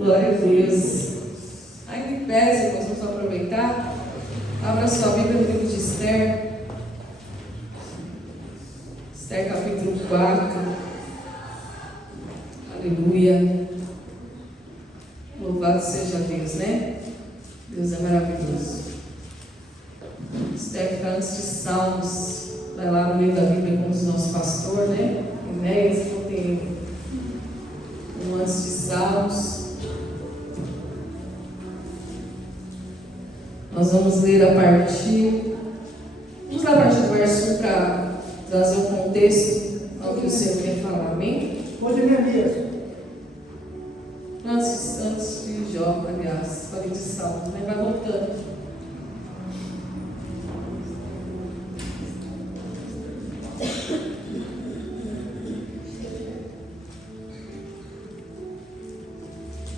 Glória a Deus. Ainda em pé, irmãos, vamos aproveitar. Abra sua Bíblia no livro de Esther. Esther capítulo 4. Aleluia. Louvado seja Deus, né? Deus é maravilhoso. Esther fica antes de Salmos. Vai lá no meio da Bíblia com o nosso pastor, né? Enéas, não tem um antes de Salmos. Nós vamos ler a partir. Vamos ler a partir do verso 1 para trazer um contexto ao que o Senhor quer falar, amém? Pode ler mesmo. Antes de Jó, aliás, falei de Salmos, né? Vai voltando.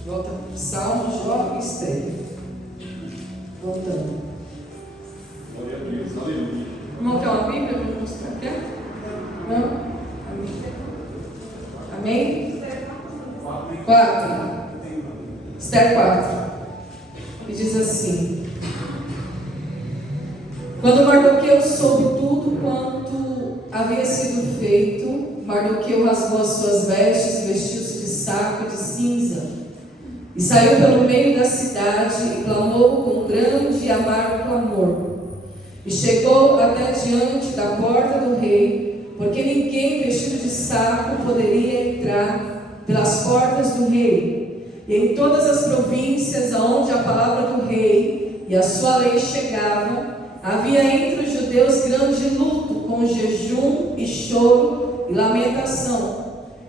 Volta para Salmo, Jó e Esther. Voltando. Glória a Deus, aleluia. Irmão, quer uma Bíblia para mostrar? Quer? Não? Amém? 4. Esther 4. E diz assim: Quando Mardoqueu soube tudo quanto havia sido feito, Mardoqueu rasgou as suas vestes e vestiu-se de saco e de cinza. E saiu pelo meio da cidade e clamou com grande e amargo clamor. E chegou até diante da porta do rei, porque ninguém vestido de saco poderia entrar pelas portas do rei. E em todas as províncias aonde a palavra do rei e a sua lei chegavam, havia entre os judeus grande luto, com jejum e choro e lamentação.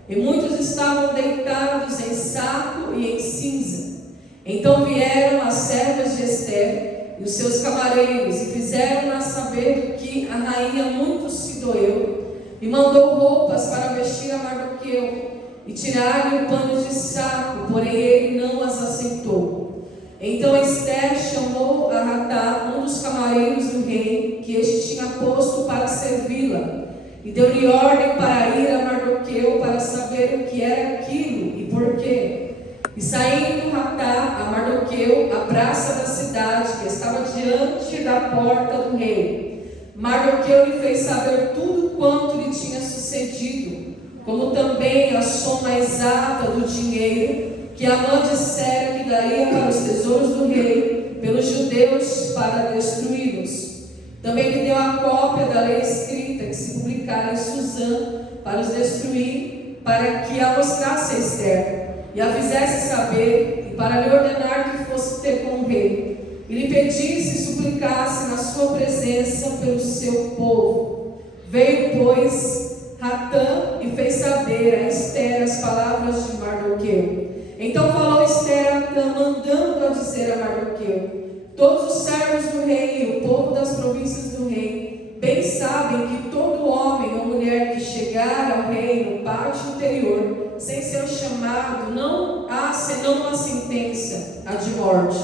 E muitos estavam deitados em saco e em cinza. Então vieram as servas de Esther e os seus camareiros e fizeram-na saber que a rainha muito se doeu e mandou roupas para vestir a Mardoqueu e tirar-lhe o pano de saco, porém ele não as aceitou. Então Esther chamou a Hatá, um dos camareiros do rei, que este tinha posto para servi-la, e deu-lhe ordem para ir a Mardoqueu para saber o que era aquilo e por quê. E saindo Hatá a Mardoqueu à praça da cidade, que estava diante da porta do rei, Mardoqueu lhe fez saber tudo quanto lhe tinha sucedido, como também a soma exata do dinheiro que Amã dissera que daria para os tesouros do rei pelos judeus para destruí-los. Também lhe deu a cópia da lei escrita que se publicara em Suzã para os destruir, para que a mostrasse a Esther e a fizesse saber, e para lhe ordenar que fosse ter com o rei, e lhe pedisse e suplicasse na sua presença pelo seu povo. Veio, pois, Hatã e fez saber a Esther as palavras de Mardoqueu. Então falou Esther a Hatã, mandando-a dizer a Mardoqueu: Todos os servos do rei e o povo das províncias do rei bem sabem que todo homem ou mulher que chegar ao rei no pátio interior, sem ser chamado, não há senão uma sentença, a de morte,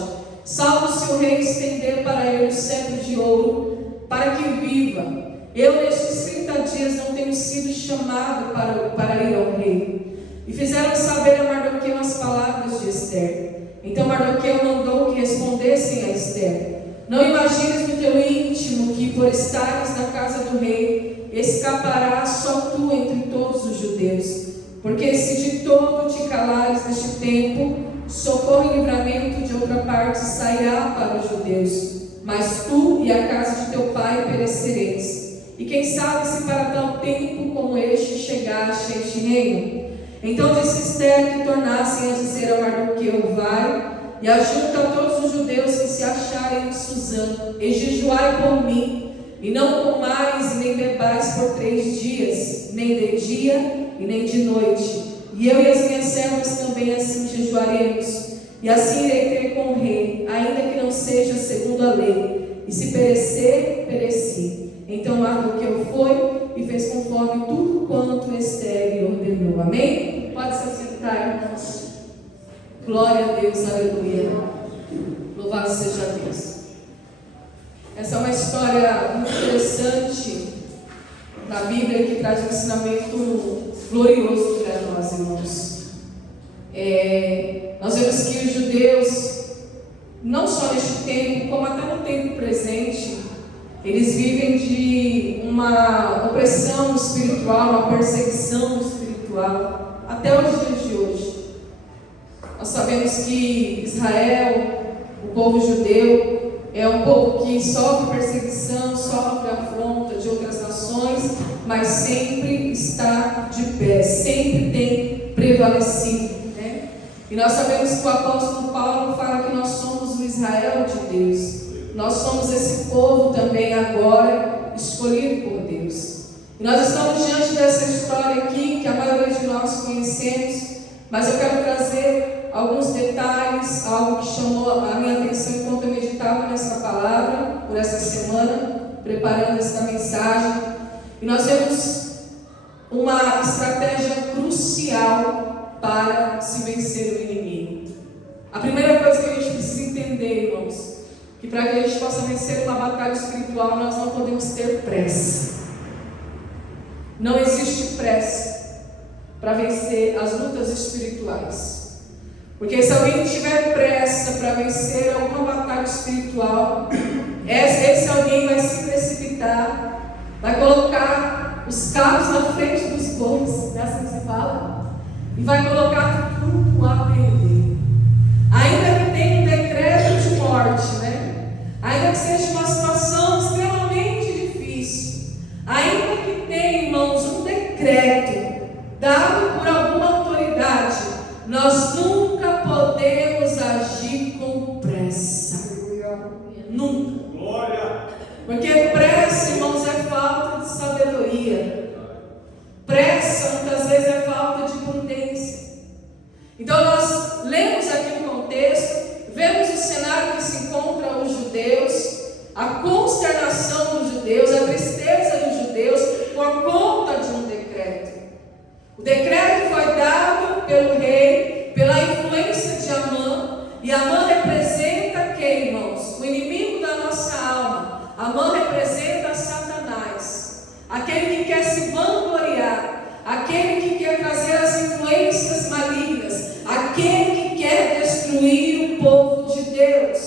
salvo se o rei estender para ele o cetro de ouro, para que viva. Eu nestes 30 dias não tenho sido chamado para ir ao rei. E fizeram saber a Mardoqueu as palavras de Esther. Então Mardoqueu mandou que respondessem a Esther: Não imagines no teu íntimo que, por estares na casa do rei, escaparás só tu entre todos os judeus. Porque se de todo te calares neste tempo, socorro e livramento de outra parte sairá para os judeus. Mas tu e a casa de teu pai perecereis. E quem sabe se para tal tempo como este chegaste a este reino? Então disse Esther que tornassem a dizer a Mardoqueu: Vai e ajunta a todos os judeus que se acharem em Suzã, e jejuai por mim, e não comais e nem bebais por 3 dias, nem de dia e nem de noite. E eu e as minhas servas também assim jejuaremos, e assim irei ter com o rei, ainda que não seja segundo a lei, e se perecer, pereci. Então Mardoqueu foi e fez conforme tudo quanto Esther lhe ordenou. Amém? Pode se assentar, irmãos. Glória a Deus, aleluia. Louvado seja Deus. Essa é uma história muito interessante na Bíblia que traz um ensinamento glorioso para nós, irmãos. Nós vemos não só neste tempo, como até no tempo presente, eles vivem de uma opressão espiritual, uma perseguição espiritual, até os dias de hoje. Nós sabemos que Israel, o povo judeu, é um povo que sofre perseguição, sofre afronta de outras nações, mas sempre está de pé, sempre tem prevalecido. E nós sabemos que o apóstolo Paulo fala que nós somos o Israel de Deus. Nós somos esse povo também agora escolhido por Deus. E nós estamos diante dessa história aqui, que a maioria de nós conhecemos, mas eu quero trazer alguns detalhes, algo que chamou a minha atenção enquanto eu meditava nessa palavra, por essa semana, preparando esta mensagem. E nós vemos uma estratégia crucial para se vencer o inimigo. A primeira coisa que a gente precisa entender, irmãos, que para que a gente possa vencer uma batalha espiritual, nós não podemos ter pressa. Não existe pressa para vencer as lutas espirituais. Porque se alguém tiver pressa para vencer alguma batalha espiritual, esse alguém vai se precipitar, vai colocar os carros na frente dos bois, é assim que se fala? E vai colocar tudo a perder. Ainda que tenha um decreto de morte, ainda que seja uma situação extremamente difícil, ainda que tenha, irmãos, um decreto dado por alguma autoridade, nós nunca podemos agir com pressa. Nunca. Glória. Porque pressa, irmãos, é falta de sabedoria. Pressa, muitas vezes, é falta de prudência. Então, nós lemos aqui o contexto, vemos o cenário que se encontra os judeus, a consternação dos judeus, a tristeza dos judeus, por conta de um decreto. O decreto foi dado pelo rei, pela influência de Amã, e Amã representa quem, irmãos? O inimigo da nossa alma. Amã representa Satanás, aquele que quer se vangloriar, aquele que quer trazer as influências malignas, aquele que quer destruir o povo de Deus.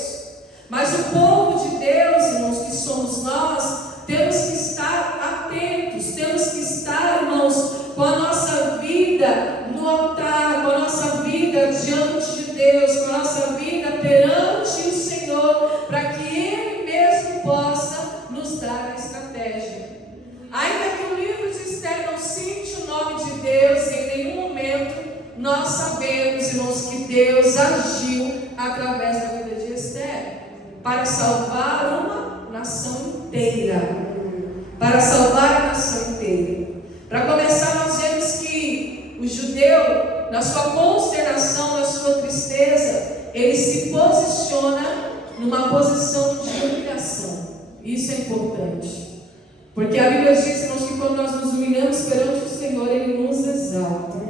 Mas o povo de Deus, irmãos, que somos nós, temos que estar atentos, temos que estar, irmãos, com a nossa vida no altar, com a nossa vida diante de Deus, com a nossa vida perante o Senhor, para que Ele mesmo possa nos dar a estratégia. Ainda que o livro de Esther não cite o nome de Deus, em nenhum momento nós sabemos, irmãos, que Deus agiu através da vida de Esther para salvar uma nação inteira. Para salvar a nação inteira. Para começar, nós vemos que o judeu, na sua consternação, na sua tristeza, ele se posiciona numa posição de humilhação. Isso é importante. Porque a Bíblia diz, irmãos, que quando nós nos humilhamos perante o Senhor, Ele nos exalta.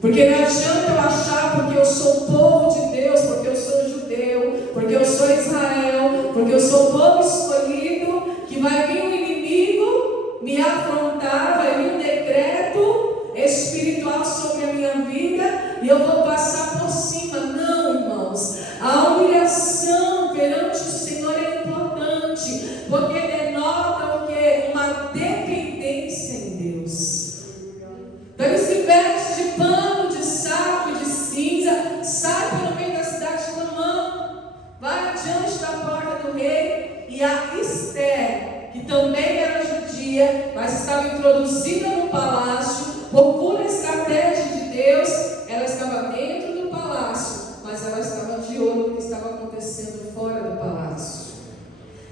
Porque não adianta eu achar, porque eu sou povo de Deus, porque eu sou judeu, porque eu sou Israel, porque eu sou povo escolhido, que vai vir um inimigo me afrontar, vai vir um decreto espiritual sobre a minha vida e eu vou passar por cima. Não, irmãos. A humilhação perante o Senhor é importante, porque denota o quê? Uma dependência em Deus. Então ele se veste de pano, de saco, de cinza, sai pelo meio da cidade clamando, vai adiante da porta do rei, e a Esther, que também era judia, mas estava introduzida no palácio, por pura estratégia de Deus, ela estava dentro do palácio, mas ela estava de olho no que estava acontecendo fora do palácio.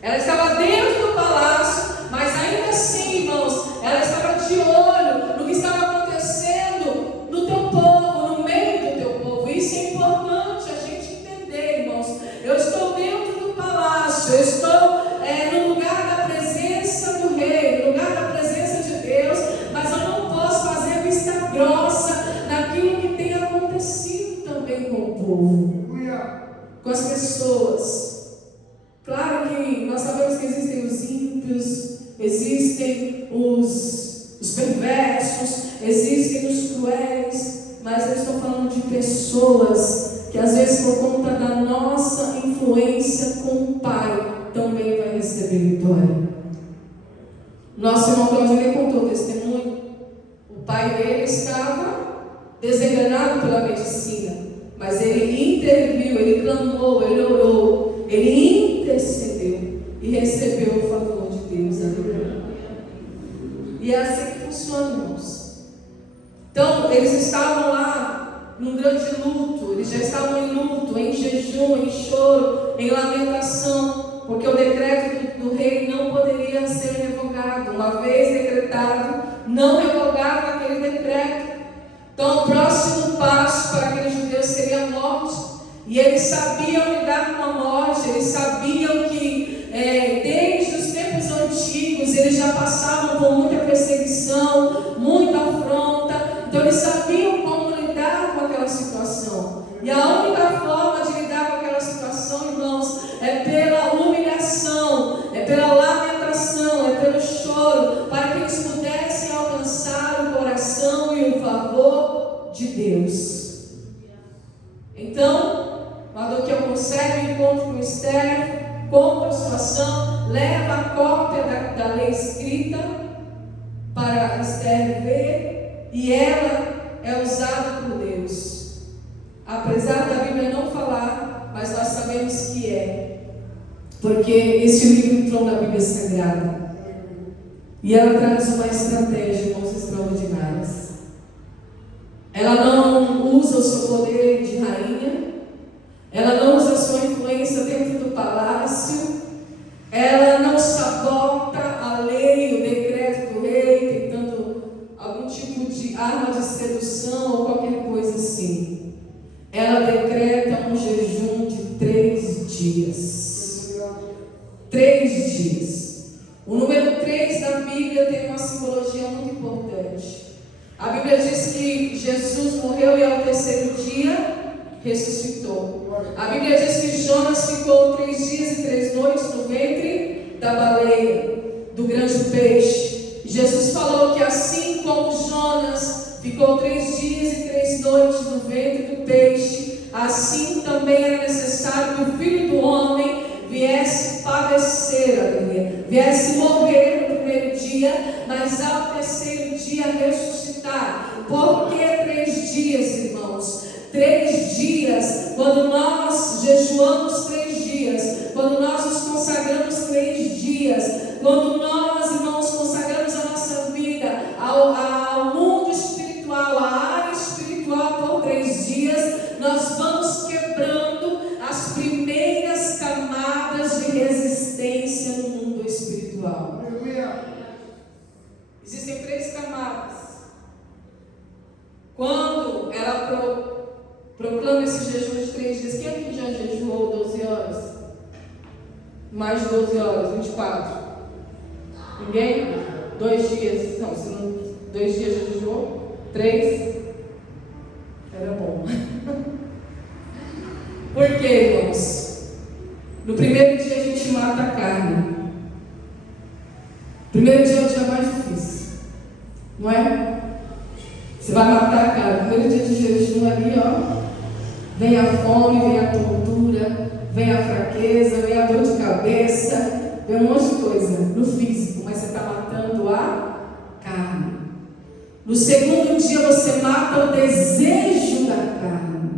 Ela estava dentro do palácio, mas ainda assim, irmãos, ela estava de olho no que estava acontecendo no teu povo, no meio do teu povo. Isso é importante a gente entender, irmãos. Eu estou dentro do palácio, eu estou no lugar da presença do rei, no lugar da presença de Deus, mas eu não posso fazer vista grossa naquilo que tem acontecido também com o povo, com as pessoas. Claro que nós sabemos que existem os ímpios, existem os perversos, existem os cruéis, mas eu estou falando de pessoas que às vezes por conta da nossa influência influência com o Pai, também vai receber vitória. Nosso irmão Claudinei contou o testemunho. O pai dele estava desenganado pela medicina, mas ele interviu, ele clamou, ele orou, ele intercedeu e recebeu o favor de Deus. Aleluia. E é assim que funciona, irmãos. Então, eles estavam lá num grande luto, eles já estavam em luto, em jejum, em choro, em lamentação, porque o decreto do rei não poderia ser revogado. Uma vez decretado, não revogava aquele decreto. Então, o próximo passo para aqueles judeus seria a morte. E eles sabiam lidar com a morte, eles sabiam que desde os tempos antigos eles já passavam por muita perseguição, muita afronta. Então, eles sabiam como lidar com aquela situação. E a única forma de lidar com aquela situação, irmãos, é pela humilhação, é pela lamentação, é pelo choro, para que eles pudessem alcançar o coração e o favor de Deus. Então, Mardoqueu consegue um encontro com Esther, conta a situação, leva a cópia da lei escrita para Esther ver, e ela é usada por Deus. Apesar da Bíblia não falar, mas nós sabemos que é, porque esse livro entrou na Bíblia Sagrada. E ela traz uma estratégia, irmãos, extraordinárias. Ela não usa o seu poder de rainha, ela não usa a sua influência dentro do palácio, ela não sabota a lei, o decreto do rei, tentando algum tipo de arma de sedução ou qualquer coisa assim. Ela decreta um jejum de 3 dias. 3 dias. O número 3 da Bíblia tem uma simbologia muito importante. A Bíblia diz que Jesus morreu e ao 3º dia ressuscitou. A Bíblia diz que Jonas ficou 3 dias e 3 noites no ventre da baleia, do grande peixe. Jesus falou que assim como Jonas ficou 3 dias e 3 noites no ventre do peixe, assim também era necessário que o Filho do Homem viesse padecer, viesse morrer no primeiro dia, mas ao 3º dia ressuscitar. Por que 3 dias, irmãos? 3 dias, quando nós jejuamos 3 dias, quando nós nos consagramos 3 dias, quando nós, irmãos, consagramos a nossa vida ao mundo espiritual, à área espiritual por 3 dias, nós vamos quebrando as primeiras camadas de resistência no mundo espiritual. Existem 3 camadas. Quando ela proclama esse jejum de 3 dias, quem aqui já jejuou 12 horas? Mais de 12 horas, 24? Ninguém? 2 dias? Não, se não, 2 dias já jejuou? 3? Era bom. Por quê, irmãos? No primeiro dia a gente mata a carne. Primeiro dia é o dia mais difícil, não é? Você vai matar a carne. Primeiro dia de jejum ali, ó, vem a fome, vem a tontura, vem a fraqueza, vem a dor de cabeça, vem um monte de coisa no físico, mas você está matando a carne. No segundo dia você mata o desejo da carne.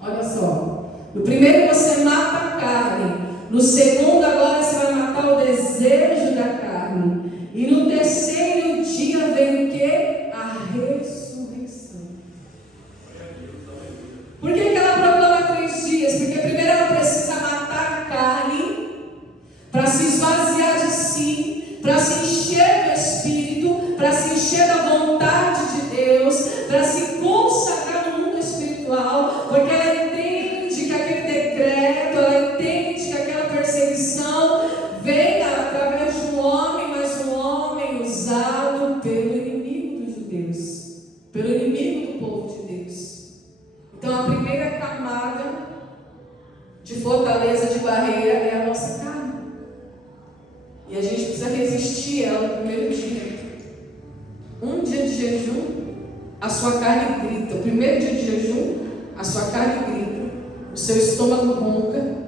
Olha só, no primeiro você mata a carne, no segundo agora você vai matar o desejo da carne, e no terceiro dia vem o que? A ressurreição. Por que ela proclama 3 dias? Porque primeiro ela precisa matar a carne para se esvaziar de si, para se encher do Espírito, para se encher da vontade de Deus, para se consagrar no mundo espiritual, porque ela entende que aquele decreto, ela entende que aquela perseguição vem através de um homem, mas um homem usado pelo inimigo dos judeus, pelo inimigo do povo de Deus. Então a primeira camada de fortaleza, de barreira, é a nossa carne. E a gente precisa resistir ela no primeiro dia. Um dia de jejum, a sua carne grita. O primeiro dia de jejum, a sua carne grita. O seu estômago ronca.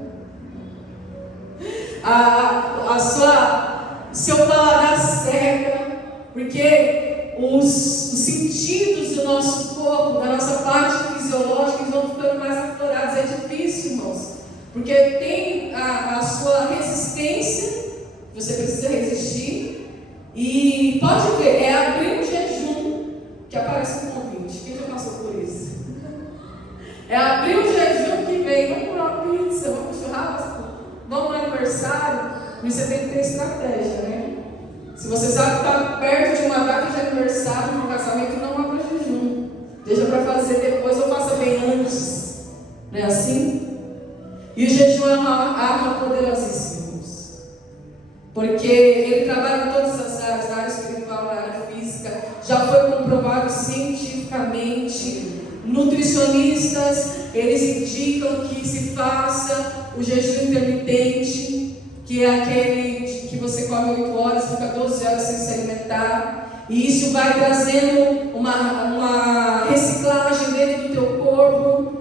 seu paladar seca, porque os sentidos do nosso corpo, da nossa parte fisiológica, eles vão ficando mais aflorados. É difícil, irmãos, porque tem a sua resistência, você precisa resistir, e pode ver, é abrir um jejum que aparece um convite. Quem já passou por isso? É abrir um jejum que vem, vamos comer uma pizza, vamos pro churrasco, vamos no aniversário. E você tem que ter estratégia, né? Se você sabe que está perto de uma data de aniversário, de um casamento, não abra jejum. Deixa para fazer depois ou faça bem antes. Não é assim? E o jejum é uma arma poderosíssima. Porque ele trabalha em todas as áreas, na área espiritual, na área física. Já foi comprovado cientificamente. Nutricionistas, eles indicam que se faça o jejum intermitente, que é aquele que você come 8 horas, fica 12 horas sem se alimentar. E isso vai trazendo uma reciclagem dentro do teu corpo,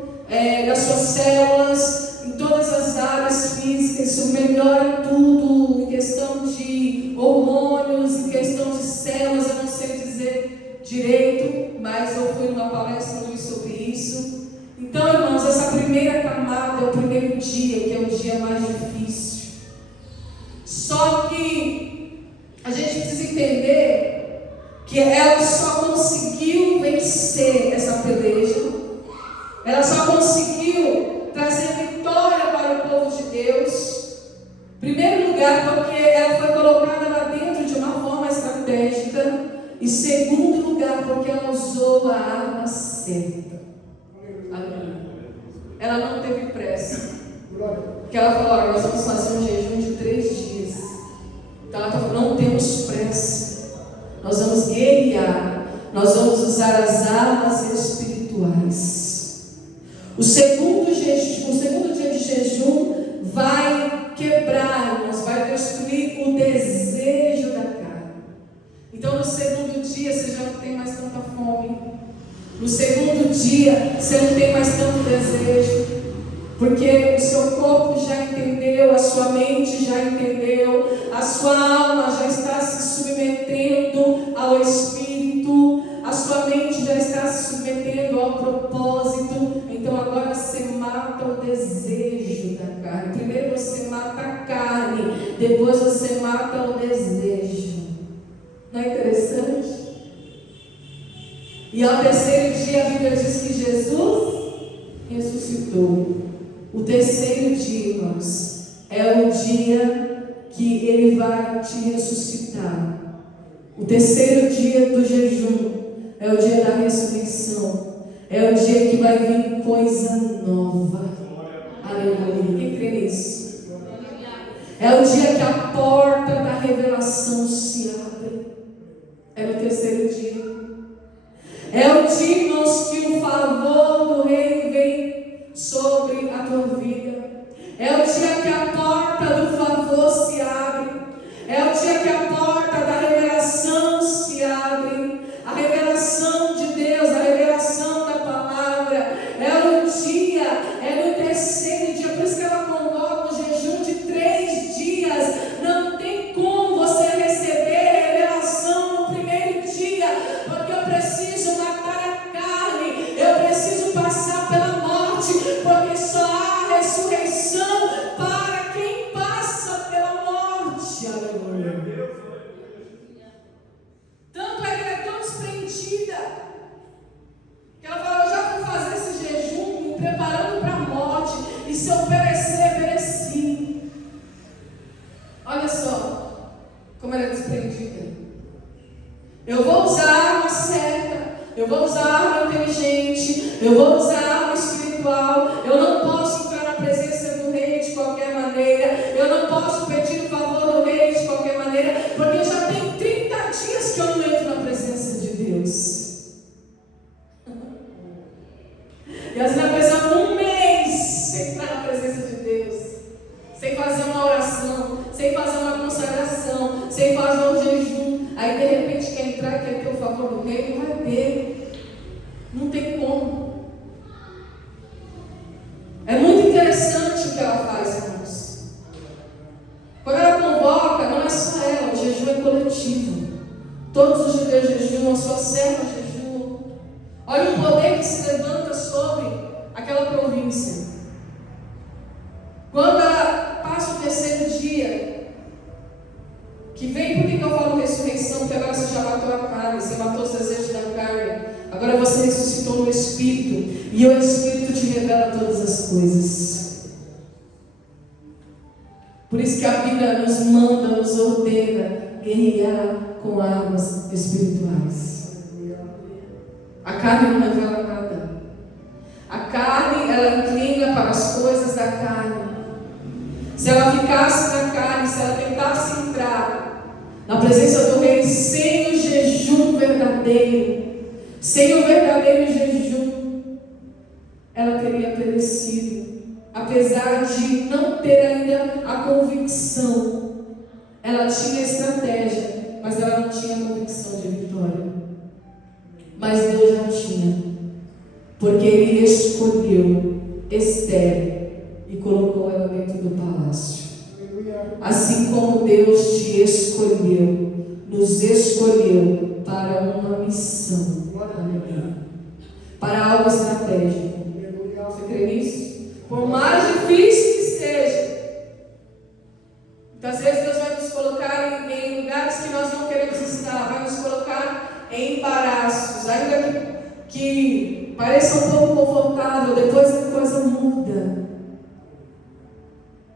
das suas células, em todas as áreas físicas. Isso melhora tudo, em questão de hormônios, em questão de células. Eu não sei dizer direito, mas eu fui numa palestra e li sobre isso. Então, irmãos, essa primeira camada é o primeiro dia, que é o dia mais difícil. Só que a gente precisa entender que ela só conseguiu vencer essa peleja, ela só conseguiu trazer vitória para o povo de Deus. Em primeiro lugar, porque ela foi colocada lá dentro de uma forma estratégica. Em segundo lugar, porque ela usou a arma certa. Ela não teve pressa. Porque ela falou: olha, nós vamos fazer um jejum de 3 dias. Então ela falou: não temos pressa. Nós vamos guerrear. Nós vamos usar as armas espirituais. O segundo dia de jejum vai quebrar, mas vai destruir o desejo da carne. Então no segundo dia você já não tem mais tanta fome. No segundo dia você não tem mais tanto desejo. Porque o seu corpo já entendeu, a sua mente já entendeu, a sua alma já está se submetendo ao Espírito, a sua mente já está se submetendo ao propósito. Então agora você mata o desejo da carne. Primeiro você mata a carne, depois você mata o desejo. Não é interessante? E ao terceiro dia a Bíblia diz que Jesus ressuscitou. O terceiro dia, irmãos, é o dia que Ele vai te ressuscitar. O terceiro dia do jejum é o dia da ressurreição. É o dia que vai vir coisa nova. Aleluia. Quem crê nisso? É o dia que a porta da revelação se abre. É no terceiro dia. É o dia, irmãos, que o favor do Rei vem sobre a tua vida. É o dia que a porta do favor se abre. É o dia que a porta da revelação se abre. A revelação de Deus, a revelação da palavra. É o dia, é no terceiro dia. Por isso que ela convoca o jejum de 3 dias. Não tem como você receber a revelação no primeiro dia, porque eu preciso matar a carne, eu preciso passar pela morte, porque só há ressurreição para quem passa pela morte. Aleluia. Tanto é que ela é tão desprendida que ela falou: eu já fui fazer esse jejum me preparando para a morte, e se eu perecer, pereci. Olha só como ela é desprendida. Eu vou usar a arma certa, eu vou usar a arma inteligente, eu vou usar a arma espiritual. Eu não posso entrar na presença do Rei de qualquer maneira, eu não posso pedir o favor do Rei de qualquer maneira, porque já tem 30 dias que eu não entro na presença de Deus. E às vezes vai precisar 1 mês sem entrar na presença de Deus, sem fazer uma oração, sem fazer uma consagração, sem fazer um jejum. Aí de repente quer entrar e quer ter o favor do Rei, não vai ter. Não tem como. É muito interessante o que ela faz, irmãos. coletivo. Todos os judeus jejuam, as suas servas jejuam. Olha o poder que se levanta sobre aquela província. Quando ela passa o terceiro dia, que vem, por que eu falo ressurreição? Porque agora você já matou a carne, você matou os desejos da carne. Agora você ressuscitou no Espírito, e o Espírito te revela todas as coisas. Por isso que a Bíblia nos manda, nos ordena guerrear com armas espirituais. A carne não revela nada. A carne, ela inclina para as coisas da carne. Se ela ficasse na carne, se ela tentasse entrar na presença do Rei sem o jejum verdadeiro, sem o verdadeiro jejum, ela teria perecido. Apesar de não ter ainda a convicção, ela tinha estratégia, mas ela não tinha convicção de vitória. Mas Deus já tinha, porque Ele escolheu Esther e colocou ela dentro do palácio. Assim como Deus te escolheu, nos escolheu para uma missão, para algo estratégico. Você crê nisso? Por mais difícil que seja, muitas vezes Deus vai nos colocar em lugares que nós não queremos estar, vai nos colocar em embaraços, ainda que pareça um pouco confortável, depois a coisa muda.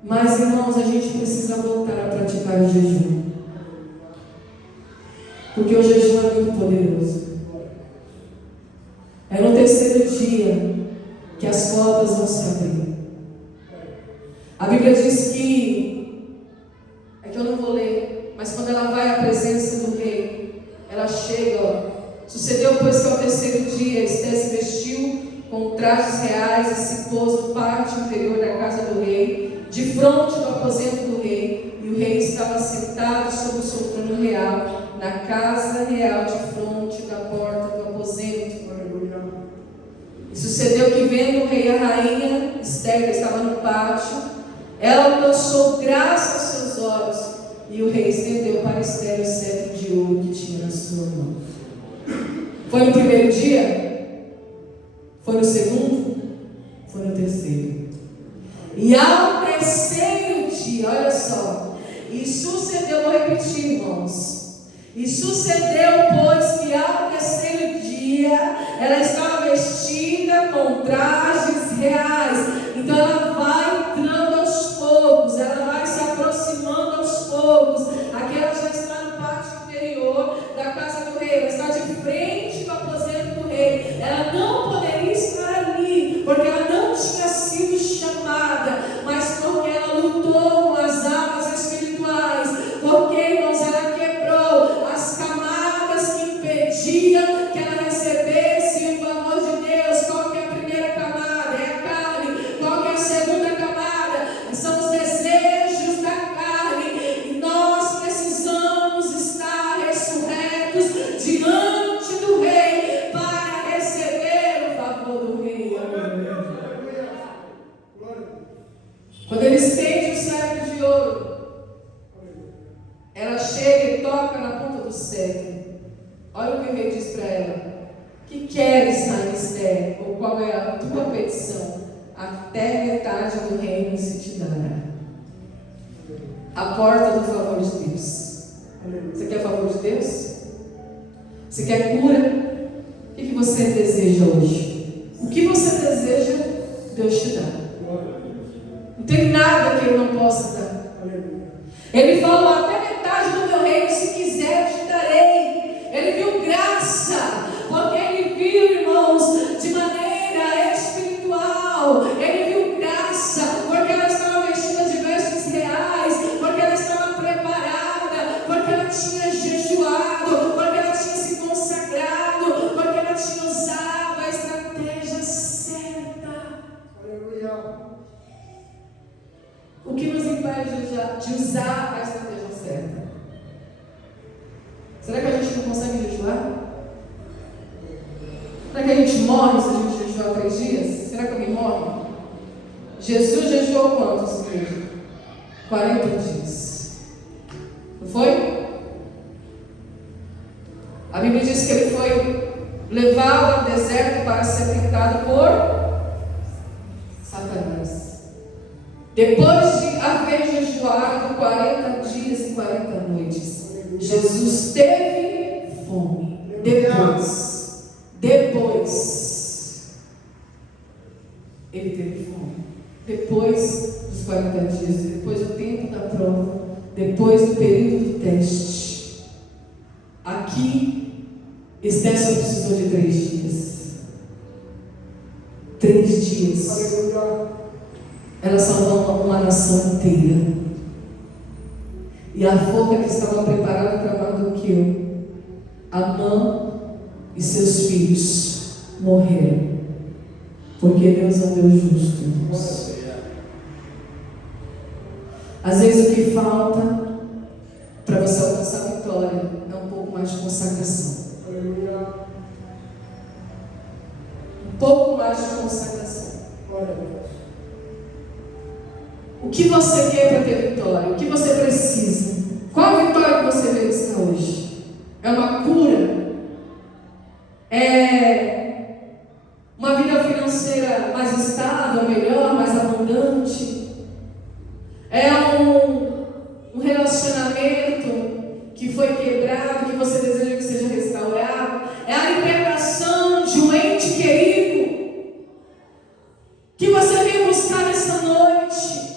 Mas, irmãos, a gente precisa voltar a praticar o jejum, porque o jejum é muito poderoso. É no terceiro dia que as portas vão se abrir. A Bíblia diz que, é que eu não vou ler, mas quando ela vai à presença do rei, ela chega, ó. Sucedeu, pois, que ao terceiro dia Esther se vestiu com trajes reais e se pôs no pátio interior da casa do rei, de fronte do aposento do rei, e o rei estava sentado sobre o seu trono real, na casa real, de fronte da porta do aposento. E sucedeu que, vendo o rei e a rainha, Esther, que estava no pátio, ela alcançou graça aos seus olhos, e o rei estendeu para Esther o cetro de ouro que tinha na sua mão. Foi no primeiro dia? Foi no segundo? Foi no terceiro. E ao terceiro dia, olha só, e sucedeu, vou repetir, irmãos, e sucedeu, pois, que ao terceiro dia ela estava vestida com trajes reais. Então ela vai entrando aos poucos, ela vai se aproximando aos poucos. Aqui ela já está no pátio interior da casa do rei, ela está de frente do aposento do rei. Ela não poderia estar ali, porque ela não tinha sido chamada, mas porque ela lutou com as armas espirituais, porque, irmãos, ela quebrou as camadas que impediam que ela recebesse o favor de Deus. Qual que é a primeira camada? É a carne. Qual que é a segunda camada? São os desejos da carne. E nós precisamos estar ressurretos diante do rei para receber o favor do rei. Quando ele estende o cetro de ouro, ela chega e toca na ponta do cetro. Olha o que o rei diz para ela: que queres, rainha Esther? Ou qual é a tua petição? Até metade do reino se te dará. A porta do favor de Deus. Você quer o favor de Deus? Você quer cura? O que você deseja hoje? O que você deseja, Deus te dá. Não tem nada que Ele não possa dar. Ele falou: até metade do meu reino, se quiser, eu te darei. Ele viu graça, porque ele viu, irmãos, de maneira espiritual. Ele viu graça, porque ela estava vestida de vestes reais, porque ela estava preparada, porque ela tinha jejuado, porque ela tinha se consagrado, porque ela tinha usado a estratégia certa. Aleluia. O que nos impede de usar a estratégia certa? Será que a gente não consegue jejuar? Será que a gente morre se a gente jejuar 3 dias? Será que alguém morre? Jesus jejuou quantos, igreja? 40 dias. Não foi? Bíblia diz que ele foi levado ao deserto para ser tentado por Satanás. Depois de haver jejuado 40 dias e 40 noites, Jesus teve fome. Depois, ele teve fome. Depois dos 40 dias, depois do tempo da prova, depois do período do teste. Aqui, Esther só precisou de 3 dias. 3 dias. Ela salvou uma nação inteira. E a forca que estava preparada para Mardoqueu, Amã e seus filhos morreram. Porque Deus é um Deus justo, irmãos. Às vezes o que falta para você alcançar a vitória é um pouco mais de consagração. Um pouco mais de consagração. O que você quer para ter vitória? O que você precisa? Qual a vitória que você vê buscar hoje? É uma cura? É uma vida financeira mais estável, melhor, mais abundante? É um relacionamento que foi quebrado, que você deseja que seja restaurado? É a libertação de um ente querido que você veio buscar nessa noite?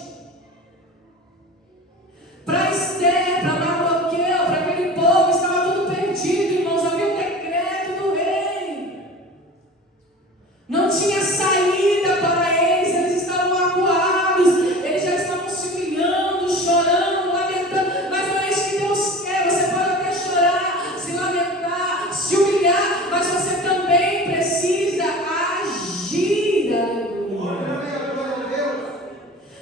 Para Esther, para Mardoqueu, para aquele povo, estava tudo perdido, irmãos. Havia um decreto do rei. Não tinha saída para eles. Eles estavam acuados. Eles já estavam se humilhando, chorando, lamentando. Mas não é isso que Deus quer. Você pode até chorar, se lamentar, se humilhar, mas você também precisa agir. Aleluia.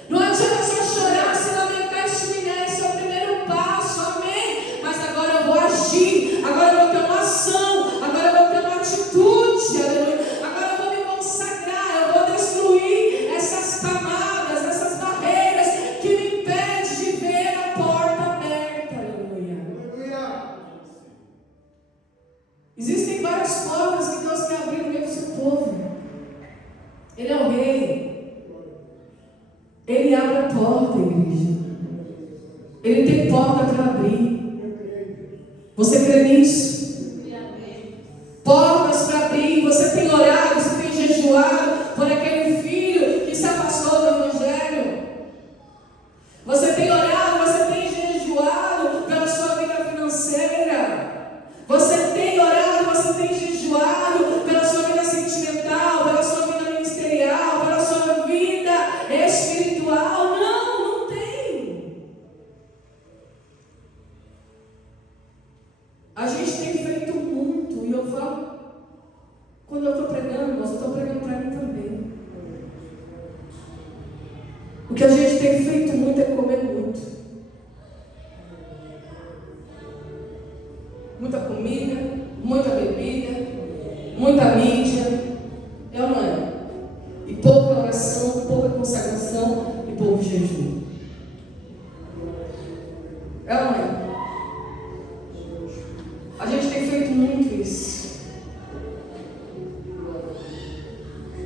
Não adianta só chorar, se lamentar e se humilhar. Esse é o primeiro passo, amém? Mas agora eu vou agir, agora eu vou ter uma ação, agora eu vou ter uma atitude, aleluia. Agora eu vou me consagrar, eu vou destruir essas camadas, essas barreiras que me impedem de ver a porta aberta, aleluia. Existem várias portas que Deus quer abrir no meio do seu povo. Ele é o rei. Ele abre a porta, igreja. Ele tem porta para abrir. Você crê nisso? Portas para abrir. Você tem orado, você tem jejuado por aquele filho que se afastou do Evangelho. Você tem orado, você tem jejuado pela sua vida financeira. Você tem orado, você tem jejuado pela sua vida sentimental, pela sua vida ministerial, pela sua vida espiritual. Não tem. A gente tem feito muito, e eu falo, quando eu estou pregando, mas eu estou pregando para mim também. O que a gente tem feito muito é comer muito. Muita comida, muita bebida, muita mídia. É ou não é? E pouca oração, pouca consagração e pouco jejum. É ou não é? A gente tem feito muito isso.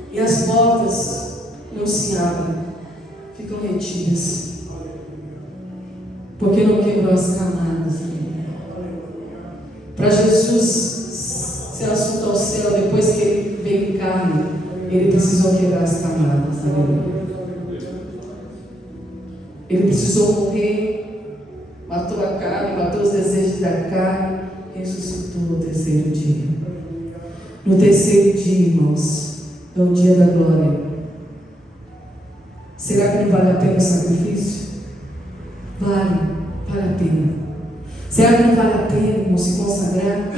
E as portas não se abrem, ficam retidas. Porque não quebrou as camadas. Para Jesus ser assunto ao céu, depois que ele veio em carne, ele precisou quebrar as camadas. Ele precisou morrer, matou a carne, matou os desejos da carne, ressuscitou no terceiro dia. No terceiro dia, irmãos, é o dia da glória. Será que não vale a pena o sacrifício? Vale a pena. Será que não vale a pena, irmão, se consagrar?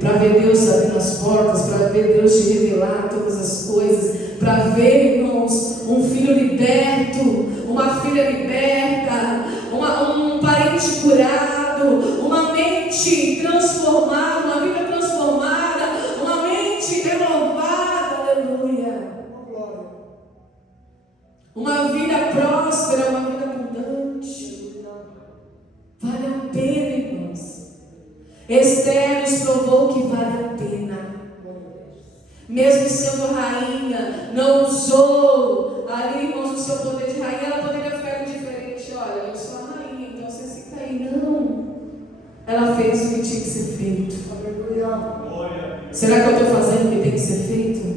Para ver Deus abrindo as portas, para ver Deus te revelar todas as coisas, para ver, irmãos, um filho liberto, uma filha liberta, um parente curado, uma mente transformada, uma vida transformada, uma mente renovada, aleluia. Uma vida próspera, uma vida abundante. Vale a pena, irmãos. Esther nos provou que vale a pena. Mesmo sendo rainha, não usou ali, irmãos, o seu poder de rainha. Ela poderia ficar indiferente. Olha, eu sou a rainha, então você fica aí. Não. Ela fez o que tinha que ser feito. Será que eu estou fazendo o que tem que ser feito?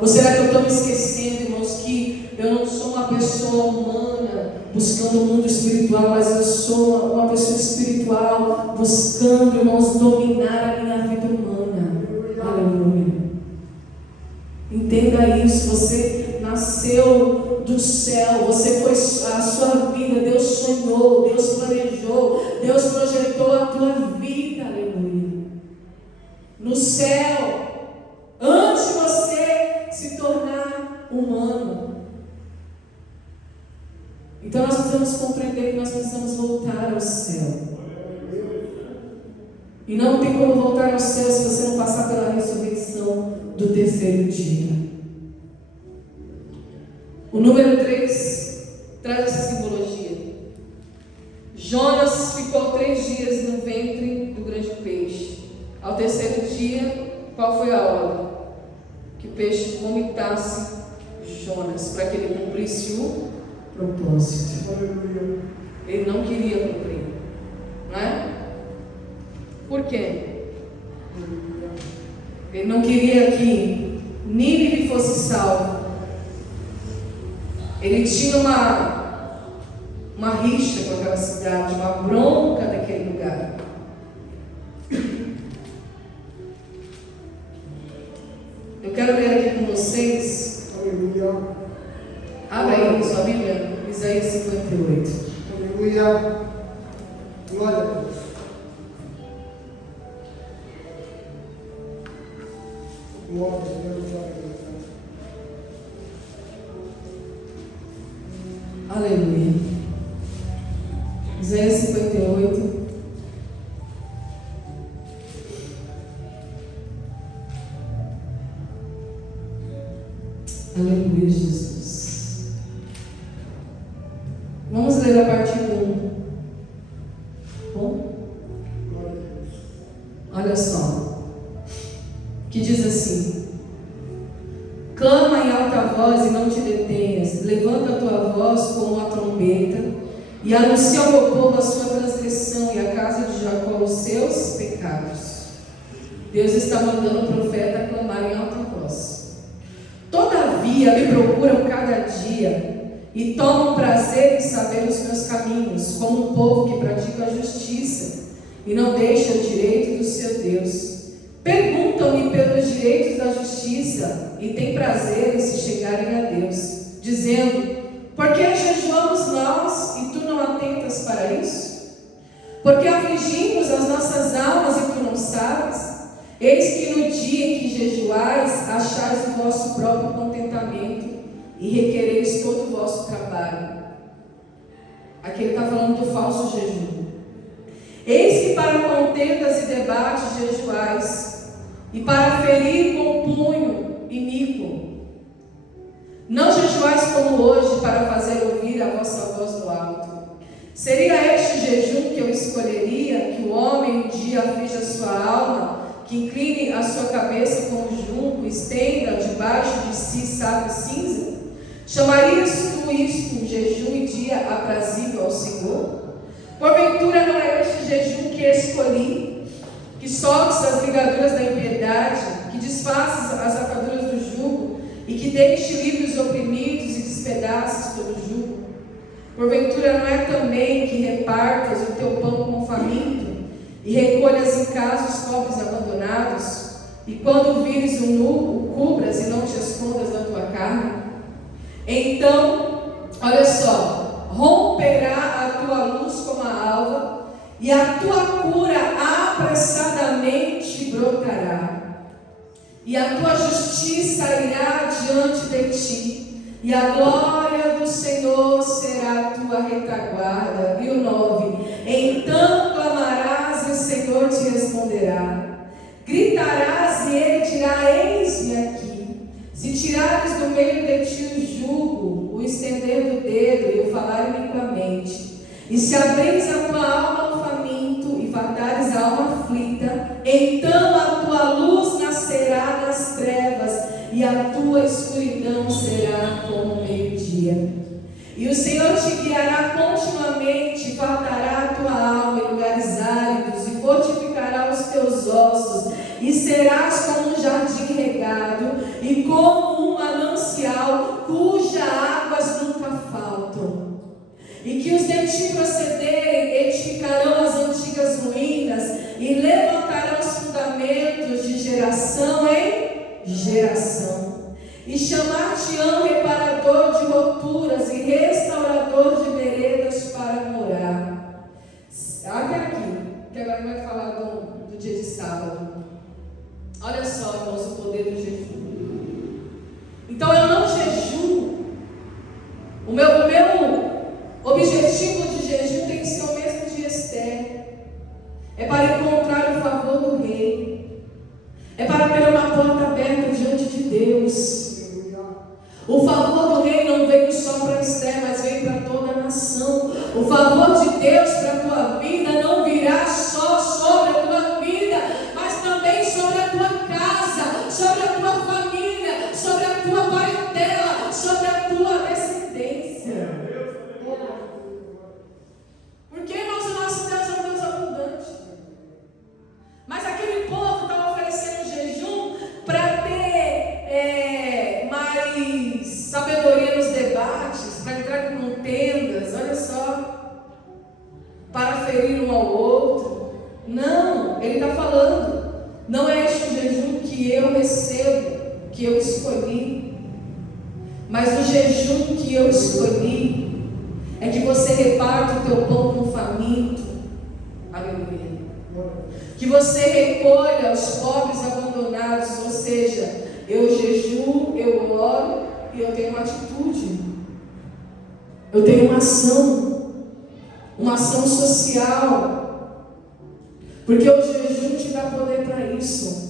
Ou será que eu estou me esquecendo, irmãos, que eu não sou uma pessoa humana buscando o mundo espiritual, mas eu sou uma pessoa espiritual buscando, irmãos, dominar a minha vida humana. Aleluia. Entenda isso. Você nasceu do céu, você foi a sua vida, Deus sonhou, Deus planejou, Deus projetou a tua vida. Aleluia. No céu, antes de você se tornar humano. Então nós precisamos compreender que nós precisamos voltar ao céu. E não tem como voltar ao céu se você não passar pela ressurreição do terceiro dia. O número 3 traz essa simbologia. Jonas ficou 3 dias no ventre do grande peixe. Ao terceiro dia, qual foi a ordem? Que o peixe vomitasse Jonas, para que ele cumprisse o propósito. Ele não queria cumprir, não é? Por quê? Ele não queria que Nínive fosse salvo. Ele tinha uma rixa com aquela cidade, uma bronca daquele lugar. Eu quero ler aqui com vocês. Aleluia. Abre aí sua Bíblia, Isaías 58. Aleluia. Glória a Deus. Glória a Deus, glória a Deus. Aleluia. Isaías 58. Aleluia, Jesus. Vamos ler a partir do 1. Bom? Glória a Deus. Olha só. Que diz assim: clama em alta voz e não te detenhas, levanta a tua voz como uma trombeta, e anuncia ao meu povo a sua transgressão e à casa de Jacó os seus pecados. Deus está mandando o profeta clamar em alta voz. Todavia me procuram cada dia e tomam prazer em saber os meus caminhos, como um povo que pratica a justiça e não deixa o direito do seu Deus. Perguntam-me pelos direitos da justiça e têm prazer em se chegarem a Deus, dizendo: por que jejuamos nós e tu não atentas para isso? Porque afligimos as nossas almas e tu não sabes? Eis que no dia em que jejuais, achais o vosso próprio contentamento e requereis todo o vosso trabalho. Aqui ele está falando do falso jejum. Eis que para contendas e debates jejuais, e para ferir com punho iníquo. Não jejuais como hoje, para fazer ouvir a vossa voz no alto. Seria este o jejum que eu escolheria, que o homem um dia aflige a sua alma, que incline a sua cabeça como junco, estenda debaixo de si saco e cinza? Chamarias tu isto um jejum e dia aprazível ao Senhor? Porventura não é este jejum que escolhi, que soltes as ligaduras da impiedade, que desfaças as ataduras do jugo, e que deixe livres os oprimidos e despedaces todo o jugo? Porventura não é também que repartas o teu pão com o faminto, e recolhas em casa os pobres abandonados, e quando vires o nu, o cubras e não te escondas da tua carne? Então, olha só, romperá a tua luz como a alva, e a tua cura apressadamente brotará, e a tua justiça irá diante de ti, e a glória do Senhor será a tua retaguarda. E o 9: então clamarás e o Senhor te responderá, gritarás e ele dirá: eis-me aqui. Se tirares do meio de ti o jugo, o estender do dedo e o falar iniquamente, e se abrires a tua alma ao faminto e enfadares a alma aflita, então a tua luz nascerá nas trevas, e a tua escuridão será como o meio-dia. E o Senhor te guiará continuamente, fartará a tua alma em lugares áridos, e fortificará os teus ossos, e serás como um jardim regado, e como um manancial, cujas águas nunca faltam. E que os de ti procederem, edificarão as antigas ruínas, e levantarão os fundamentos de geração em geração. E chamar-te-ão reparador de rupturas e restaurador de veredas para morar. Até aqui, que agora vai falar do dia de sábado. Olha só, irmãos, o poder do jejum. Então eu não jejuo. O meu objetivo de jejum tem que ser o mesmo de Esther. É para encontrar o favor do rei. É para ter uma porta aberta diante de Deus. O favor do rei não veio só para Esther, mas veio para toda a nação. O favor de Deus para a tua vida não virá só sobre a tua vida, mas também sobre a tua casa, sobre a tua família, sobre a tua parentela, sobre a tua descendência. Porque, irmãos, o nosso Deus é um Deus abundante. Mas aquele povo estava oferecendo um jejum para ter mais sabedoria nos debates, para entrar em contendas, olha só, para ferir um ao outro. Não, ele está falando, não é este o jejum que eu recebo, que eu escolhi, mas o jejum que eu escolhi é que você reparte o teu pão com o faminto, aleluia, que você recolha os pobres abandonados, ou seja, eu jejuo, eu oro e eu tenho uma atitude, eu tenho uma ação social, porque o jejum te dá poder para isso.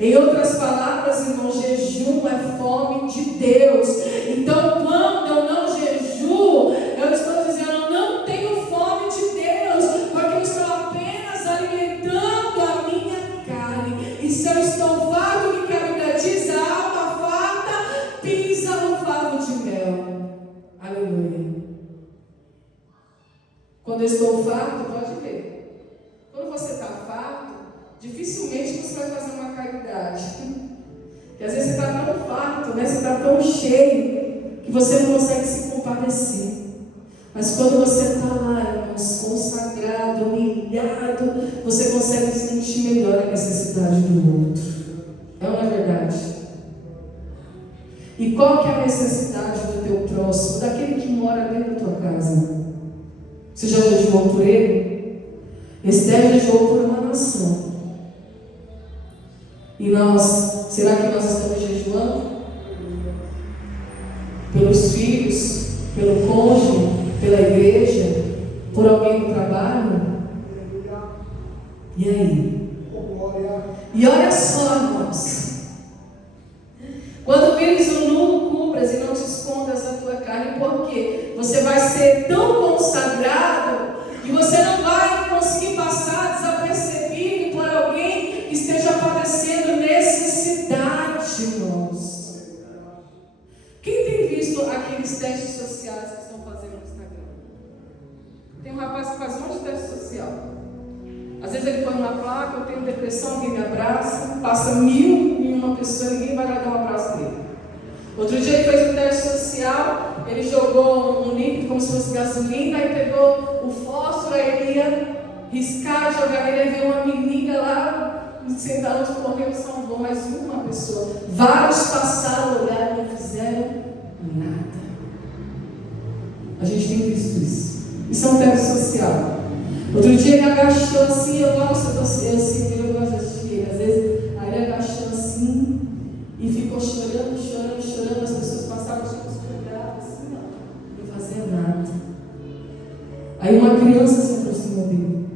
Em outras palavras, irmão, jejum é fome de Deus. Então, quando eu não jejuo, eu estou dizendo, eu não tenho fome de Deus, porque eu estou apenas alimentando a minha carne. E se eu estou farto, que a Bíblia diz, a alma farta pisa no favo de mel. Aleluia. Quando eu estou farto, pode ver. Quando você está farto, dificilmente você vai fazer uma caridade. Porque às vezes você está tão farto, né? Você está tão cheio, que você não consegue se compadecer. Mas quando você está lá, irmãos, consagrado, humilhado, você consegue sentir melhor a necessidade do outro. É uma verdade. E qual que é a necessidade do teu próximo, daquele que mora dentro da tua casa? Você já jejuou por ele? Esther jejuou por uma nação. E nós, será que nós estamos jejuando? Pelos filhos, pelo cônjuge, pela igreja, por alguém no trabalho? E aí? E olha só, irmãos. Quando vires o nu, cubras e não te escondas a tua carne, porque você vai ser tão consagrado que você não vai conseguir passar desapercebido por alguém que esteja padecendo necessidade, irmãos. Quem tem visto aqueles testes sociais que estão fazendo no Instagram? Tem um rapaz que faz um monte de teste social. Às vezes ele põe uma placa, eu tenho depressão, alguém me abraça, passa 1001 pessoa, ninguém vai lá dar um abraço dele. Outro dia ele fez um teste social, ele jogou um líquido como se fosse gasolina, aí pegou o fósforo, aí ele ia riscar, jogar nele, aí veio uma menina lá, não sei de onde correu e salvou mais uma pessoa. Vários passaram, olharam e não fizeram nada. A gente tem visto isso. Isso é um teste social. Outro dia ele agachou assim, eu gosto de às vezes, aí ele agachou assim e ficou chorando, as pessoas passavam tipo escorregadas assim, não fazia nada. Aí uma criança se aproximou dele.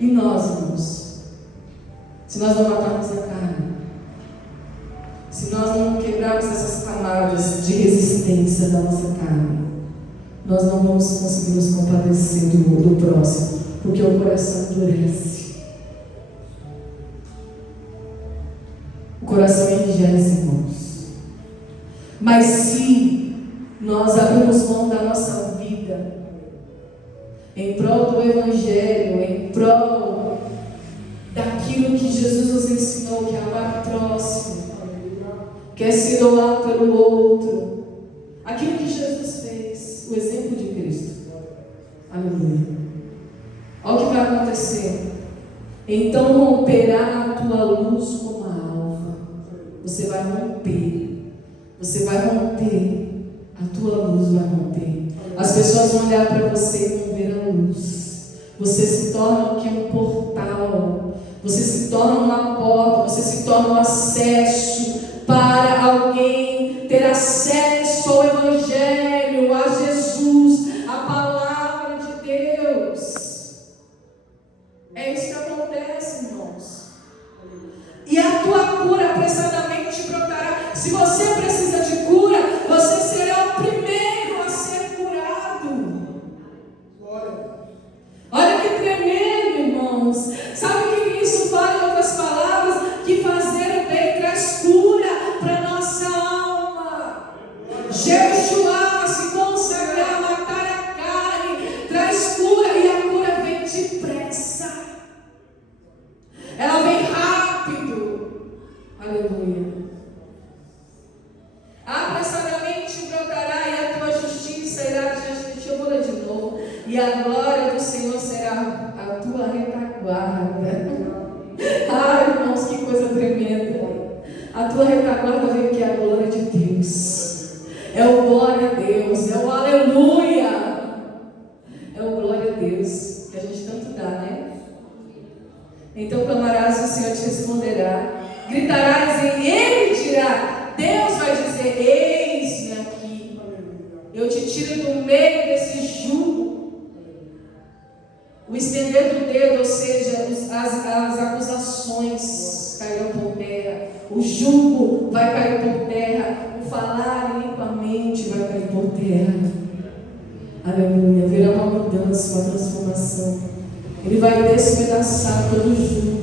E nós, irmãos, se nós não matarmos a carne, se nós não quebrarmos essas camadas de resistência da nossa carne, nós não vamos conseguir nos compadecer do próximo, porque o coração endurece. O coração enrijece, irmãos. Mas se nós abrimos mão da nossa vida em prol do Evangelho, em prol daquilo que Jesus nos ensinou, que é amar o próximo, que é se doar pelo outro, aquilo que Jesus fez, o exemplo de Cristo. Aleluia. Olha o que vai acontecer. Então romperá a tua luz como a alva. Você vai romper. Você vai romper. A tua luz vai romper. As pessoas vão olhar para você e vão ver a luz. Você se torna o que? Um portal. Você se torna uma porta. Você se torna um acesso para alguém ter acesso ao Evangelho, a Jesus, a palavra de Deus. É isso que acontece, irmãos. E a tua cura apressadamente brotará. Se você precisa de cura, você será o primeiro a ser curado. Olha que tremendo, irmãos. Sabe o que isso fala em outras palavras? Que fazer o bem traz cura para a nossa alma. Jejuar, se consagrar, matar a carne, traz cura, e a cura vem depressa. Ela vem rápido. Aleluia. Apressadamente brotará, e a tua justiça irá diante de ti. Eu vou ler de novo. E a glória do Senhor será a tua retaguarda. Ai, irmãos, que coisa tremenda. A tua retaguarda veio que é a glória de Deus. É o glória a Deus. É o aleluia. É o glória a Deus. Que a gente tanto dá, né? Então clamarás e o Senhor te responderá. Gritarás e Ele dirá. Deus vai dizer: eis-me aqui. Eu te tiro do meio desse jugo. O estender do dedo, ou seja, as acusações cairão por terra. O jugo vai cair por terra. O falar limpamente vai cair por terra. Aleluia. Virá uma mudança, uma transformação. Ele vai despedaçar todo o jugo.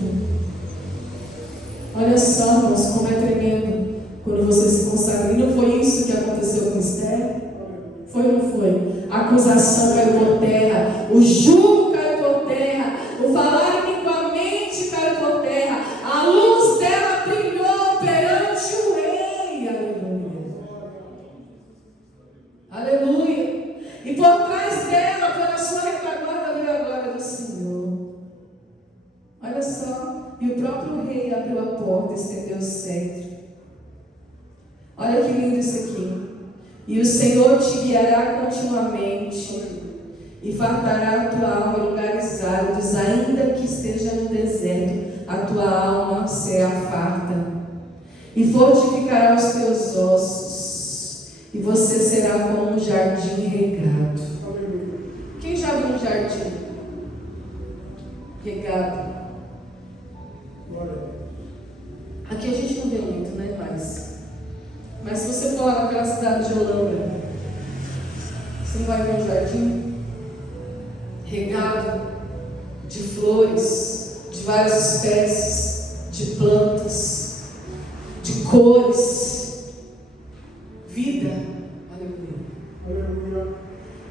Olha só, irmãos, como é tremendo quando você se consagra. E não foi isso que aconteceu com Esther? Foi ou não foi? A acusação caiu por terra. O jugo caiu por terra. O falar iniquamente caiu por terra. A luz dela brilhou perante o rei. Aleluia. Aleluia. E por trás dela, pela sua retaguarda, veio a glória do Senhor. Olha só. E o próprio rei abriu a porta e estendeu o cetro. Olha que lindo isso aqui. E o Senhor te guiará continuamente e fartará a tua alma em lugares áridos, ainda que esteja no deserto, a tua alma será farta. E fortificará os teus ossos, e você será como um jardim regado. Quem já viu um jardim regado? Aqui a gente não vê muito, né? Mas se você for lá naquela cidade de Holanda, você não vai ver um jardim regado de flores, de várias espécies, de plantas, de cores, vida. Aleluia.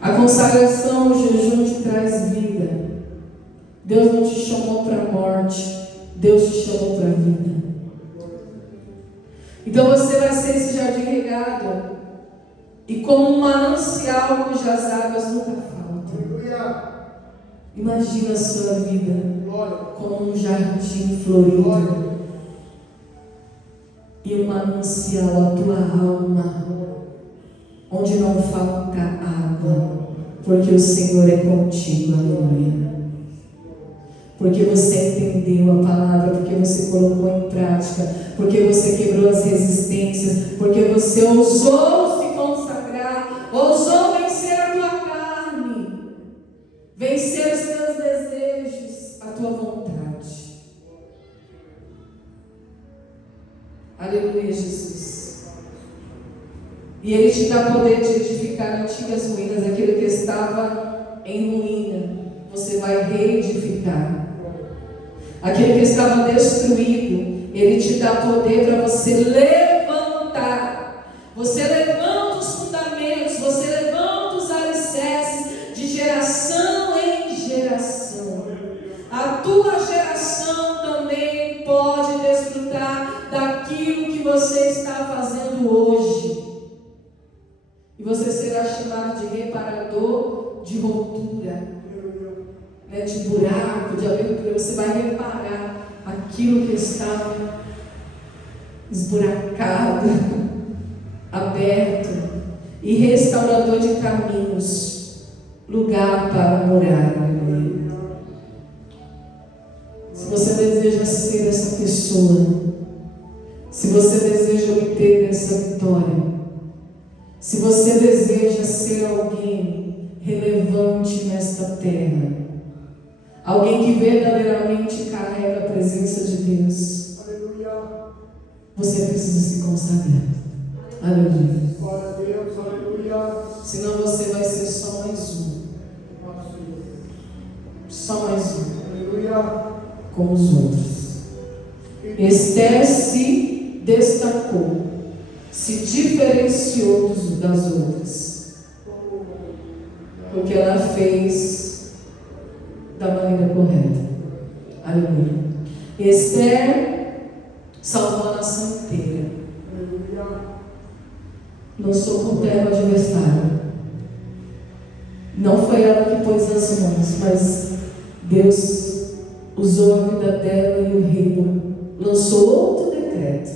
A consagração, o jejum te traz vida. Deus não te chamou para a morte, Deus te chamou para a vida. Então você vai ser esse jardim regado, e como um manancial cujas águas nunca faltam. Imagina a sua vida como um jardim florido e um manancial, a tua alma, onde não falta água, porque o Senhor é contigo. Aleluia. Porque você entendeu a palavra, porque você colocou em prática, porque você quebrou as resistências, porque você ousou se consagrar, ousou vencer a tua carne, vencer os teus desejos, a tua vontade. Aleluia, Jesus. E Ele te dá poder de edificar antigas ruínas, aquilo que estava em ruína, você vai reedificar. Aquilo que estava destruído, Ele te dá poder para você levantar. Você levanta os fundamentos, você levanta os alicerces de geração em geração. A tua geração também pode desfrutar daquilo que você está fazendo hoje. E você será chamado de reparador de rotura, né, de buraco, de abertura. Você vai reparar aquilo que estava esburacado, aberto, e restaurador de caminhos, lugar para morar. Se você deseja ser essa pessoa, se você deseja obter essa vitória, se você deseja ser alguém relevante nesta terra, alguém que verdadeiramente carrega a presença de Deus, você precisa se consagrar. Aleluia. Glória a Deus, aleluia. Senão você vai ser só mais um. Só mais um. Aleluia. Como os outros. Esther se destacou, se diferenciou das outras, porque ela fez da maneira correta. Aleluia. Esther salvou a nação inteira. Lançou por terra o adversário. Não foi ela que pôs as mãos, mas Deus usou a vida dela e o rei lançou outro decreto.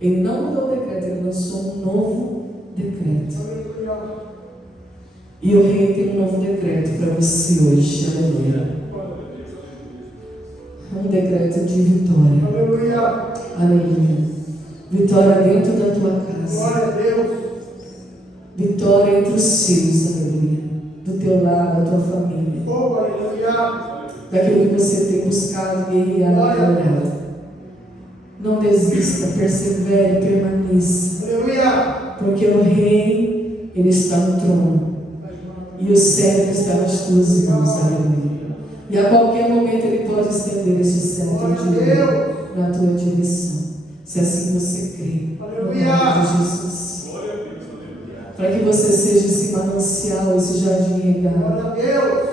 Ele não mudou o decreto, ele lançou um novo decreto. E o rei tem um novo decreto para você hoje. Aleluia. Um decreto de vitória. Aleluia. Aleluia. Vitória dentro da tua casa. Glória a Deus. Vitória entre os seus. Aleluia. Do teu lado, da tua família. Oh, aleluia. Daquilo que você tem buscado, guerreado e orado. Não desista, persevere, permaneça. Aleluia. Porque o rei, ele está no trono. E o cetro está nas tuas mãos. Aleluia. E a qualquer momento ele pode estender esse cetro na tua direção. Se assim você crê. Aleluia. No nome de Jesus. Para que você seja esse manancial, esse jardim regado. Glória a Deus.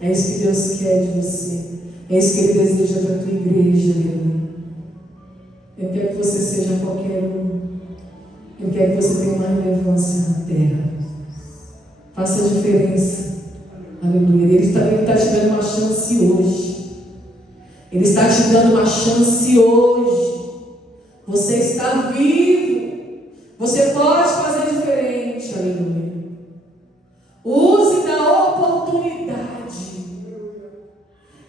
É isso que Deus quer de você. É isso que Ele deseja para a tua igreja. Aleluia. Ele quer que você seja qualquer um. Ele quer que você tenha uma relevância na terra. Faça a diferença. Aleluia. Ele está te dando uma chance hoje. Ele está te dando uma chance hoje. Você está vivo. Você pode fazer diferente. Aleluia. Use da oportunidade.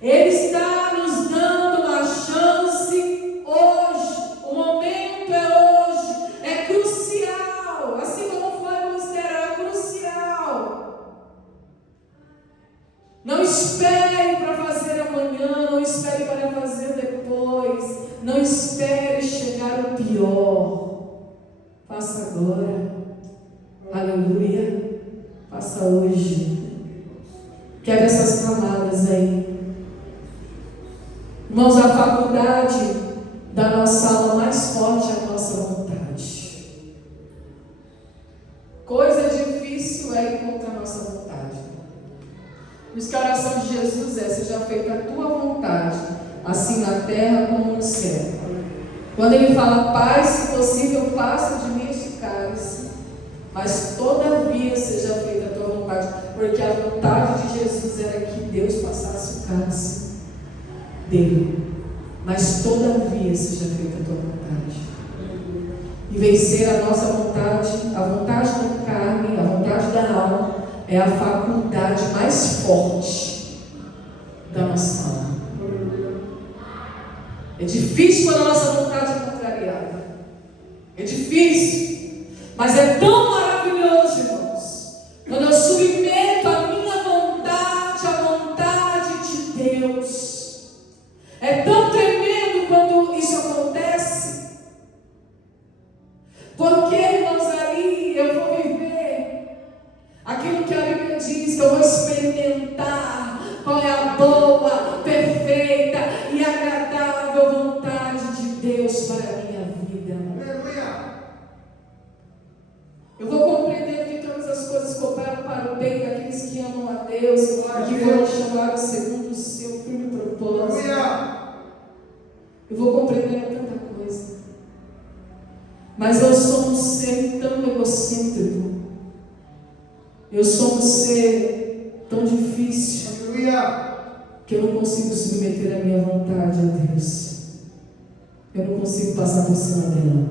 Ele está nos dando uma chance hoje. O momento é hoje. É crucial. Assim como foi o ministério, é crucial. Não espere para fazer amanhã. Não espere para fazer depois. Não espere chegar o pior. Faça agora. Aleluia. Faça hoje. Quebra essas camadas aí. Irmãos, a faculdade da nossa alma mais forte é a nossa vontade. Coisa difícil é encontrar a nossa vontade. Por isso que a oração de Jesus é: seja feita a tua vontade, assim na terra como no céu. Quando ele fala: Pai, se possível, passa de mim este cálice, mas todavia seja feita a tua vontade, porque a vontade de Jesus era que Deus passasse o cálice dele, mas todavia seja feita a tua vontade. E vencer a nossa vontade, a vontade da carne, a vontade da alma, é a faculdade mais forte da nossa alma. É difícil quando a nossa vontade é contrariada. É difícil, mas é tão maravilhoso, irmãos, quando eu submeto a minha vontade à vontade de Deus. É tão tremendo quando isso acontece. Porque, irmãos, aquilo que a Bíblia diz, que eu vou experimentar qual é a boa, perfeita e agradável vontade de Deus para a minha vida. Aleluia. Eu vou compreender que todas as coisas cooperam para o bem daqueles que amam a Deus e que foram chamados segundo o seu firme propósito. Aleluia. Eu vou compreender tanta coisa. Mas eu sou um ser tão egocêntrico. Eu sou um ser tão difícil. Aleluia. Que eu não consigo submeter a minha vontade a Deus. Eu não consigo passar por cima dela.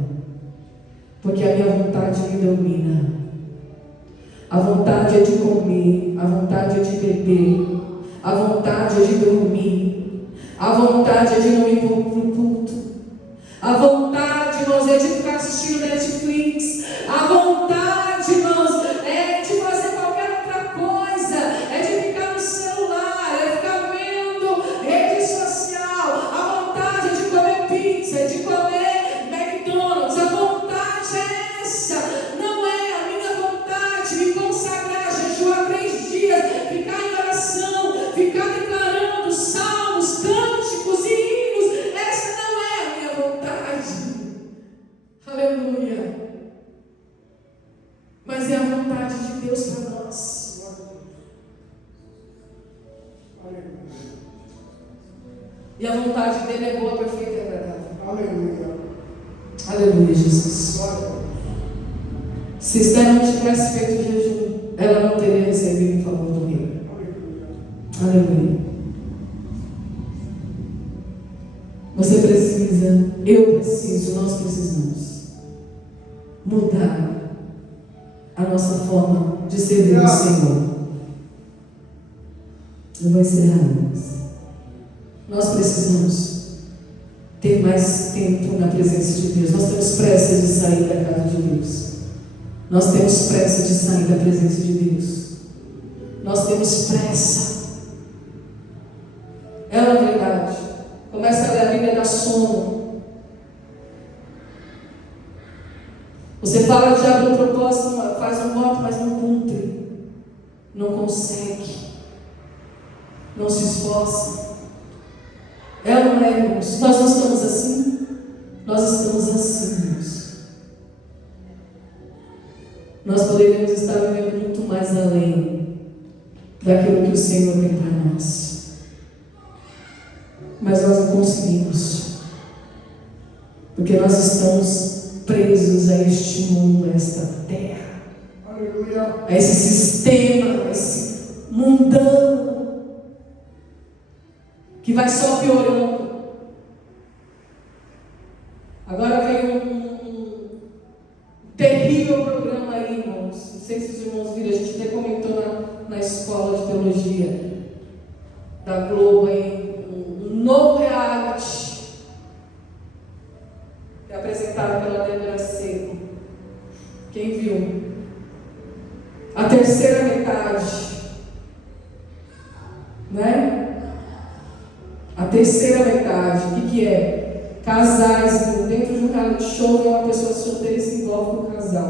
Porque a minha vontade me domina. A vontade é de comer, a vontade é de beber, a vontade é de dormir, a vontade é de não ir para o culto, a vontade, irmãos, é de ficar assistindo Netflix, a vontade, irmãos, é de fazer qualquer outra coisa, é de ficar no celular, é de ficar vendo rede social, a vontade é de comer pizza, é de comer McDonald's, a vontade é essa. Não é a minha vontade me consagrar, jejuar 3 dias, ficar em oração, ficar declarando salmos, cânticos e hinos. Essa não é a minha vontade. Aleluia. Mas é a vontade de Deus para nós. E a vontade dele é boa, perfeita e agradável. Aleluia. Aleluia, Jesus. Se Esther não tivesse feito jejum, ela não teria recebido o favor do rei. Aleluia. Você precisa, eu preciso, nós precisamos mudar a nossa forma de servir o Senhor. Eu vou encerrar, irmãos. Nós precisamos ter mais tempo na presença de Deus. Nós temos pressa de sair da casa de Deus. Nós temos pressa de sair da presença de Deus. Nós temos pressa. É uma verdade. Começa a ler a Bíblia da sono. Você fala de abrir um propósito, faz um voto, mas não cumpre. Não consegue. Não se esforça. É ou não é, irmãos? Nós não estamos assim? Nós estamos assim, irmãos. Nós poderíamos estar vivendo muito mais além daquilo que o Senhor tem para nós. Mas nós não conseguimos. Porque nós estamos presos a este mundo, a esta terra. Aleluia. A esse sistema, a esse mundano que vai só piorando. Agora veio um terrível programa aí, irmãos. Não sei se os irmãos viram, a gente até comentou na escola de teologia da Globo aí, um novo reality que é apresentado pela Débora Seco. Quem viu? A terceira metade, né? A terceira metade, o que é? Casais dentro de um reality show, uma pessoa solteira se envolve com o casal.